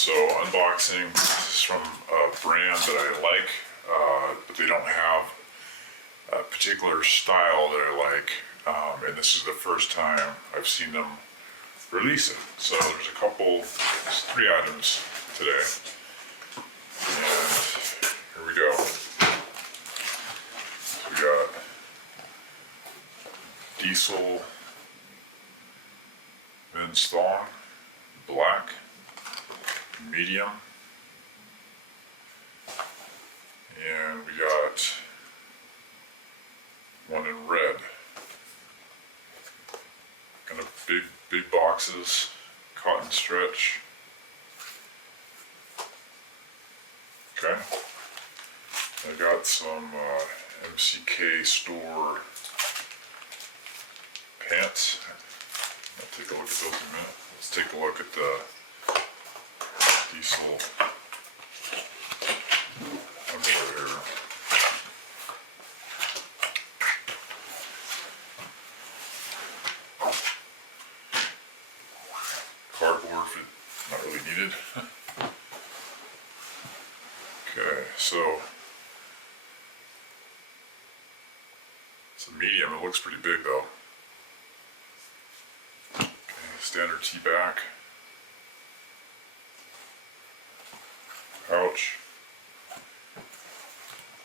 So unboxing, this is from a brand that I like, but they don't have a particular style that I like, and this is the first time I've seen them release it. So there's there's 3 items today, and here we go. So we got Diesel men's thong, black, medium, and we got one in red. Kind of big boxes, cotton stretch. Okay. I got some MCK store pants. I'll take a look at those in a minute. Let's take a look at the Diesel underwear. Cardboard, not really needed. Okay, so it's a medium. It looks pretty big though. Okay, standard T-back. Pouch.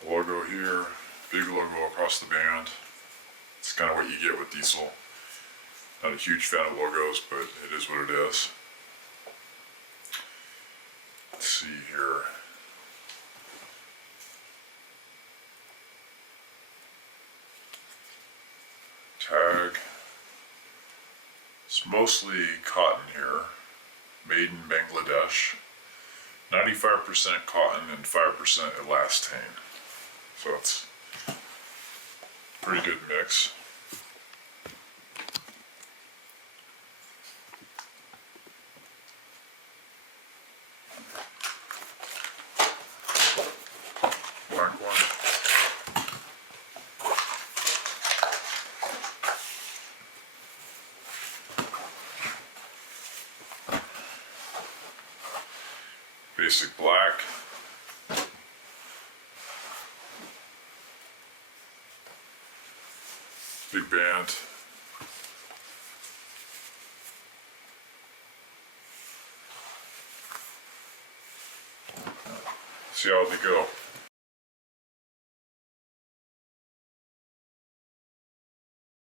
Logo here. Big logo across the band. It's kind of what you get with Diesel. Not a huge fan of logos, but it is what it is. Let's see here. Tag. It's mostly cotton here. Made in Bangladesh. 95% cotton and 5% elastane. So it's a pretty good mix. Black one. Basic black. Big band. See how they go.